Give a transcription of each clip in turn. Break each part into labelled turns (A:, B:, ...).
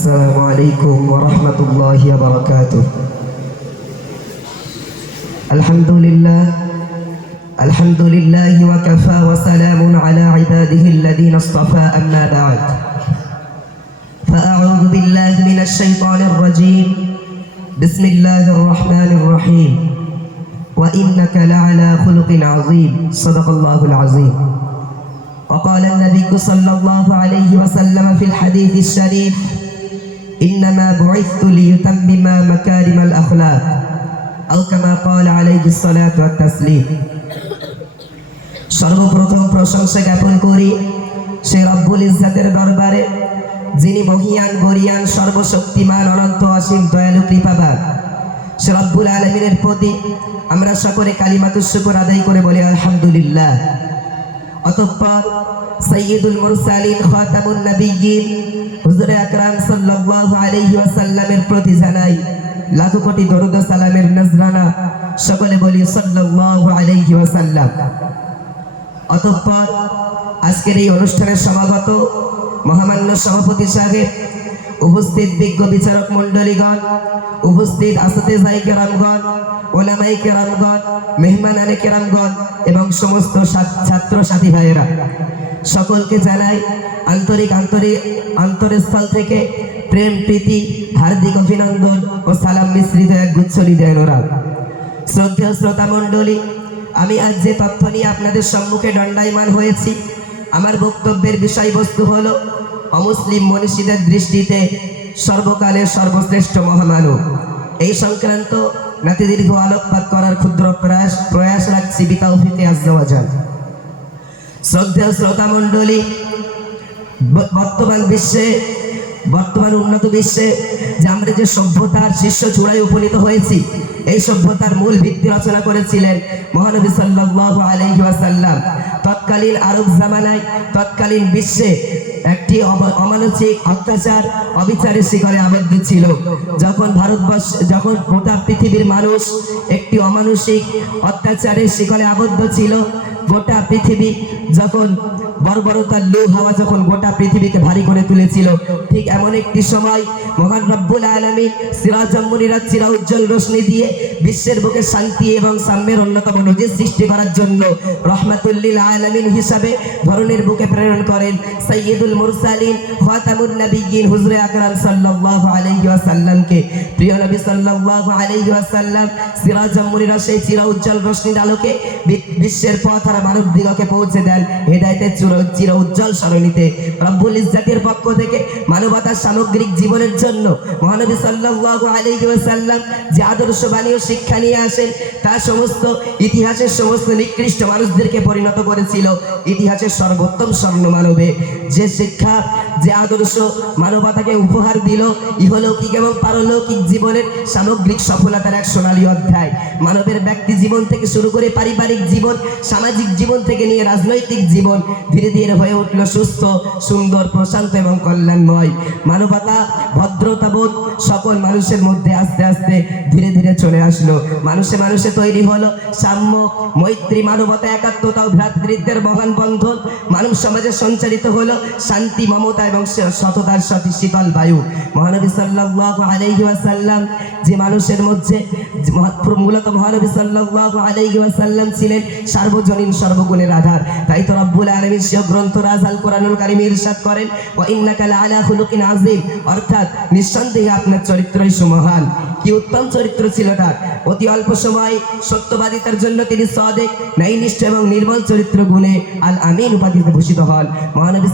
A: السلام عليكم ورحمة الله وبركاته. الحمد لله الحمد لله وكفى وسلام على عباده الذين اصطفى أما بعد. فأعوذ بالله من الشيطان الرجيم. بسم الله الرحمن الرحيم. وإنك لعلى خلق عظيم. صدق الله العظيم. وقال النبي صلى الله عليه وسلم في الحديث الشريف ইন্নামা বুইসতু লিউতাম্মিমা মাকারিমাল আখলাক আও কামা ক্বাল আলাইহিস সালাতু ওয়াত সর্বপ্রথম প্রশংসা জ্ঞাপন করি সে রব্বুল ইজ্জাতের দরবারে, যিনি বহিয়ান, বরিয়ান, সর্বশক্তিমান, অনন্ত, অসীম, দয়ালু, কৃপাবান। সে রব্বুল আলমিনের প্রতি আমরা সকলে কালিমাতুর শুকর আদায় করে বলি, আলহামদুলিল্লাহ। অতঃপর সৈয়দুল মুরসালিন খাতামুন নবিয়্যিন হুজুরে আকরাম সাল্লাল্লাহু আলাইহি ওয়াসাল্লামের প্রতি জানাই লাখো কোটি দরুদ ও সালামের নজরানা সকলে বলি সাল্লাল্লাহু আলাইহি ওয়াসাল্লাম। অতঃপর আজকের এই অনুষ্ঠানের সমাগত মহামান্য সভাপতি সাহেব, উপস্থিত বিজ্ঞ বিচারক মণ্ডলীগণ, উপস্থিত আসাতে জাই কেরামগণ ওলামাই কেরামগণ মেহমান আনে কেরামগণ এবং সমস্ত ছাত্র সাথী ভাইয়েরা, সকলকে জানাই আন্তরিক আন্তরিক আন্তরস্থল থেকে প্রেম, প্রীতি, হার্দিক অভিনন্দন ও সালাম মিশ্রিত এক গুচ্ছ হৃদয়ের ওরা শ্রদ্ধেয় শ্রোতা মণ্ডলী, আমি আজ যে তথ্য নিয়ে আপনাদের সম্মুখে দণ্ডায়মান হয়েছি, আমার বক্তব্যের বিষয়বস্তু হল অমুসলিম মনীষীদের দৃষ্টিতে সর্বকালের সর্বশ্রেষ্ঠ মহামানব। এই সংক্রান্ত নাতিদীর্ঘ আলোকপাত করার ক্ষুদ্র প্রয়াস প্রয়াস রাখছি বিতাউফিতে আজ্জাওয়াজান শ্রদ্ধেয় শ্রোতা মণ্ডলী বর্তমান বিশ্বে, বর্তমান উন্নত বিশ্বে যে আমরা যে সভ্যতার শীর্ষ চূড়ায় উপনীত হয়েছি, এই সভ্যতার মূল ভিত্তি রচনা করেছিলেন মহানবী সাল্লাল্লাহু আলাইহি ওয়াসাল্লাম। তৎকালীন আরব জামানায়, তৎকালীন বিশ্বে একটি অমানসিক অত্যাচার, অবিচারের শিখরে আবদ্ধ ছিল যখন ভারতবর্ষ, যখন গোটা পৃথিবীর মানুষ একটি অমানসিক অত্যাচারের শিখরে আবদ্ধ ছিল, গোটা পৃথিবী যখন বর্বরতার লু হাওয়া যখন গোটা পৃথিবীকে ভারী করে তুলেছিল, ঠিক এমন একটি সময় মহান রব্বুল আলমী সিরাজম্মনিরা চিরা উজ্জ্বল রোশনি দিয়ে বিশ্বের বুকে শান্তি এবং সাম্যের অন্যতম নজির সৃষ্টি করার জন্য রহমাতুল্লিল আলমিন হিসাবে ধরনের বুকে প্রেরণ করেন সৈয়দুল মুরসালিন নবিয়্যিন হুজুরে আকরাম সাল্লাল্লাহু আলাইহি ওয়াসাল্লামকে। প্রিয় নবী সাল্লাল্লাহু আলাইহি ওয়াসাল্লাম সিরাজম্মনিরা সেই চিরা উজ্জ্বল রোশনির আলোকে বিশ্বের পথ আর মানব দিগকে পৌঁছে দেন, হেদায়েতের চির উজ্জ্বল সরণিতে রব্বুল ইজ্জাতের পক্ষ থেকে মানবতার সামগ্রিক জীবনের জন্য মহানবী সাল্লাল্লাহু আলাইহি ওয়াসাল্লাম যে আদর্শ বাণী ও শিক্ষা নিয়ে আসেন, তা সমস্ত ইতিহাসের সমস্ত নিকৃষ্ট মানুষদেরকে পরিণত করেছিল। ইতিহাসের সর্বোত্তম স্বর্ণ মানবে। যে শিক্ষা, যে আদর্শ মানবতাকে উপহার দিল, ইহলৌকিক এবং পারলৌকিক জীবনের সামগ্রিক সফলতার এক সোনালী অধ্যায়। মানবের ব্যক্তি জীবন থেকে শুরু করে পারিবারিক জীবন, সামাজিক জীবন থেকে নিয়ে রাজনৈতিক জীবন ধীরে ধীরে হয়ে উঠল সুস্থ, সুন্দর, প্রশান্ত এবং কল্যাণময়। মানবতা ভদ্রতাবোধ সকল মানুষের মধ্যে আস্তে আস্তে ধীরে ধীরে চলে আসলো। মানুষে মানুষে তৈরি হলো সাম্য, মৈত্রী, মানবতা, একাত্মতা ও ভ্রাতৃত্বের মহান বন্ধন। মানব সমাজে সঞ্চারিত হলো শান্তি, মমতা এবং সততার সতী শীতল বায়ু। মহানবী সাল্লাল্লাহু আলাইহি ওয়াসাল্লাম যে মানুষের মধ্যে মূলত মহানবী সাল্লাল্লাহু আলাইহি ওয়াসাল্লাম ছিলেন সার্বজনীন সর্বগুণের আধার। তাই তো রব্বুল আলামিন সে গ্রন্থ রাজ আল কোরআনুল কারিম ইরশাদ করেন ও ইন্নাকাল আলা খুলুকিন আজিম অর্থাৎ নিঃসন্দেহে আপনার চরিত্রই সুমহান। কি উত্তম চরিত্র ছিল তার? অতি অল্প সময় সত্যবাদিতার জন্য তিনি সদেক, ন্যায়নিষ্ঠ এবং নির্মল চরিত্র গুণে আল আমিন উপাধিতে ভূষিত হন। মহানবী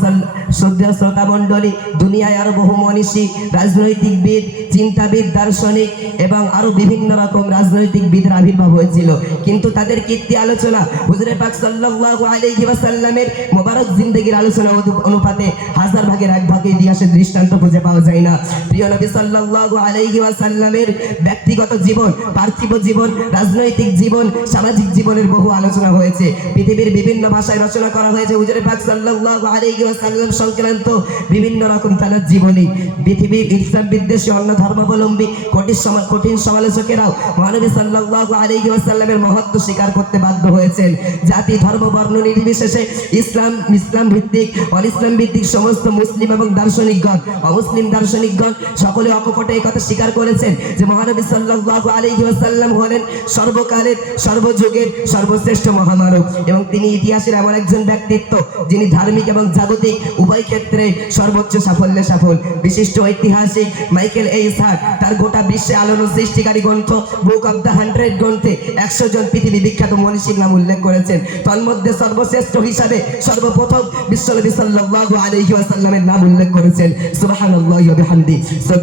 A: শ্রদ্ধেয় শ্রোতা মণ্ডলী, দুনিয়ায় আরও বহু মনীষী রাজনৈতিকবিদ চিন্তাবিদ, দার্শনিক এবং আরও বিভিন্ন রকম রাজনৈতিকবিদের আবির্ভাব হয়েছিল। কিন্তু তাদের কীর্তি আলোচনা হুজুরে পাক সাল্লাল্লাহু আলাইহি ওয়াসাল্লামের মোবারক জিন্দেগির আলোচনা অনু- অনুপাতে হাজার ভাগের এক ভাগে ইতিহাসের দৃষ্টান্ত খুঁজে পাওয়া যায় না। প্রিয় নবী সাল্লাল্লাহু আলাইহি ওয়াসাল্লামের ব্যক্তিগত জীবন, পার্থিব জীবন, রাজনৈতিক জীবন, সামাজিক জীবনের বহু আলোচনা হয়েছে। পৃথিবীর বিভিন্ন ভাষায় রচনা করা হয়েছে হুজুরে পাক সাল্লাল্লাহু আলাইহি ওয়াসাল্লাম সংক্রান্ত বিভিন্ন রকম তার জীবনী। পৃথিবীর ইসলাম বিদ্বেষী অন্য ধর্মাবলম্বী, কঠিন কঠিন সমালোচকেরাও মহানবী সাল্লাল্লাহু আলাইহি ওয়াসাল্লামের মহত্ব স্বীকার করতে বাধ্য হয়েছেন। জাতি, ধর্ম, বর্ণ নির্বিশেষে ইসলাম ইসলাম ভিত্তিক অন ইসলাম ভিত্তিক সমস্ত মুসলিম এবং দার্শনিকগণ অমুসলিম দার্শনিকগণ সকলে অকপটে এই কথা স্বীকার করেছেন যে মহানবী সাল্লাল্লাহু আলাইহি ওয়াসাল্লাম হলেন সর্বকালের, সর্বযুগের, সর্বশ্রেষ্ঠ মহামানব এবং তিনি ইতিহাসের এমন একজন ব্যক্তিত্ব যিনি ধার্মিক এবং জাগতিক উভয় ক্ষেত্রে সর্বোচ্চ সাফল্যে সফল। বিশিষ্ট ঐতিহাসিক মাইকেল এইস হার্ট তার গোটা বিশ্বে আলোড়ন সৃষ্টিকারী গ্রন্থ, বুক অফ দ্য হান্ড্রেড গ্রন্থে একশো জন পৃথিবী বিখ্যাত মনীষীর নাম উল্লেখ করেছেন। তন্মধ্যে সর্বশ্রেষ্ঠ হিসাবে সর্বপ্রথম বিশ্বনবী সাল্লাল্লাহু আলাইহি ওয়াসাল্লামের নাম উল্লেখ করেছেন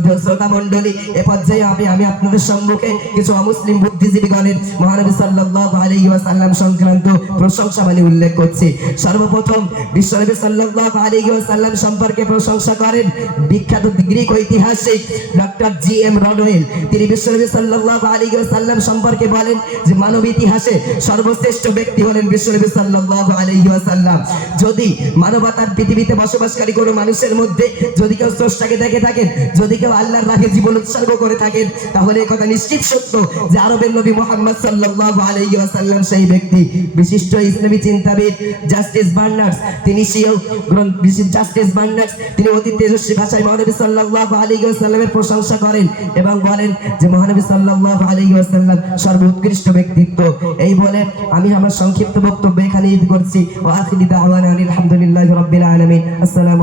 A: ওয়া শ্রোতা মণ্ডলী, এ পর্যায়ে আমি আমি আপনাদের সম্মুখে কিছু অমুসলিম বুদ্ধিজীবীগণের মহানবী সাল্লাল্লাহু আলাইহি ওয়াসাল্লাম সংক্রান্ত প্রশংসা বাণী উল্লেখ করছি। সর্বপ্রথম, বিশ্বনবী সাল্লাল্লাহু আলাইহি ওয়াসাল্লাম সম্পর্কে প্রশংসা করেন বিখ্যাত গ্রিক ঐতিহাসিক ডক্টর জি এম রডওয়েল তিনি বিশ্বনবী সাল্লাল্লাহু আলাইহি ওয়াসাল্লাম সম্পর্কে বলেন যে, মানব ইতিহাসে সর্বশ্রেষ্ঠ ব্যক্তি হলেন বিশ্বনবী সাল্লাল্লাহু আলাইহি ওয়াসাল্লাম। যদি মানবতার পৃথিবীতে বসবাসকারী কোনো মানুষের মধ্যে যদি কেউ স্রষ্টাকে দেখে থাকেন, যদি কেউ আল্লাহর রাহে জীবন উৎসর্গ করে থাকেন, তাহলে এই কথা নিশ্চিত সত্য যে আরবের নবী মোহাম্মদ সাল্লাল্লাহু আলাইহি সেই ব্যক্তি। বিশিষ্ট ইসলামী চিন্তাবিদ জাস্টিস বার্নার্স, তিনি সিও জাস্টিস বার্নার্স, তিনি অতি তেজস্বী ভাষায় মহানবী সাল্লাল্লাহু আলাইহি প্রশংসা করেন এবং বলেন যে মহানবী সাল্লাল্লাহু আলাইহি ওয়াসাল্লাম সর্বোৎকৃষ্ট ব্যক্তিত্ব। এই বলে, আমি আমার সংক্ষিপ্ত বক্তব্য এখানে ঈদ করছি। ও আখিরি দাওয়ানা আলহামদুলিল্লাহি রাব্বিল আলামিন। আসসালামু